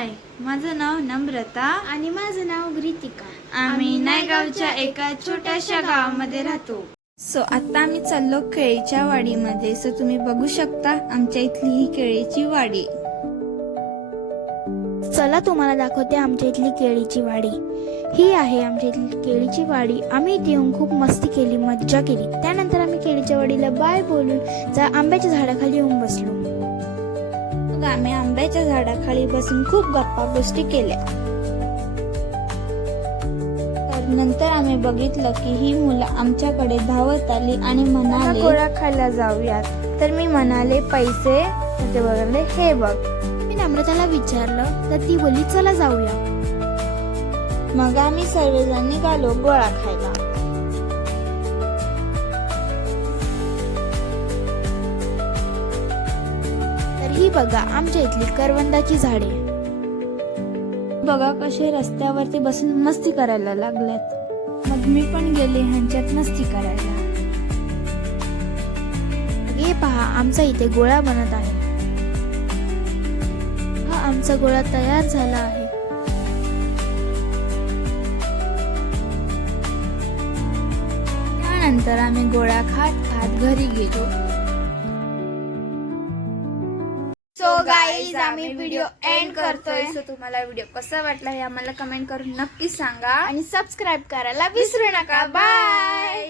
हाय, माझं नाव नम्रता आणि माझं नाव ग्रितिका। आम्ही नायगावच्या एका छोट्याशा गावामध्ये राहतो। आता आम्ही चाललो केळीच्या वाडीमध्ये। तुम्ही बघू शकता आमच्या इथली ही केळीची वाडी। चला तुम्हाला दाखवते आमच्या इथली केळीची वाडी। ही आहे आमच्या इथली केळीची वाडी। आम्ही इथे येऊन खूप मस्ती केली, मज्जा केली। त्यानंतर आम्ही केळीच्या वाडीला बाय बोलून आंब्याच्या झाडाखाली येऊन बसलो। मग आम्ही आंब्याच्या झाडाखाली बसून खूप गप्पा गोष्टी केल्या। तर नंतर आम्ही बघितलं की ही मुलं आमच्याकडे धावत आली आणि म्हणाले गोळा खायला जाऊयात। तर मी म्हणाले पैसे, तर ते बोलले हे बघ। मी नम्रताला विचारलं तर ती बोलली चला जाऊया। मग आम्ही सर्वजण निघालो गोळा खायला। तर ही बघा आमच्या इथली करवंदाची झाडे। बघा कसे रस्त्यावरती बसून मस्ती करायला लागल्यात। मग मी पण गेले ह्यांच्यात मस्ती करायला। हे पहा आमचा इथे गोळा बनत आहे। हा आमचा गोळा तयार झाला आहे। त्यानंतर आम्ही गोळा खात खात घरी गेलो। सो गाईज आम्ही व्हिडिओ एंड करतोय। तुम्हाला व्हिडिओ कसा वाटला हे आम्हाला कमेंट करून नक्की सांगा आणि सबस्क्राईब करायला विसरू नका। बाय।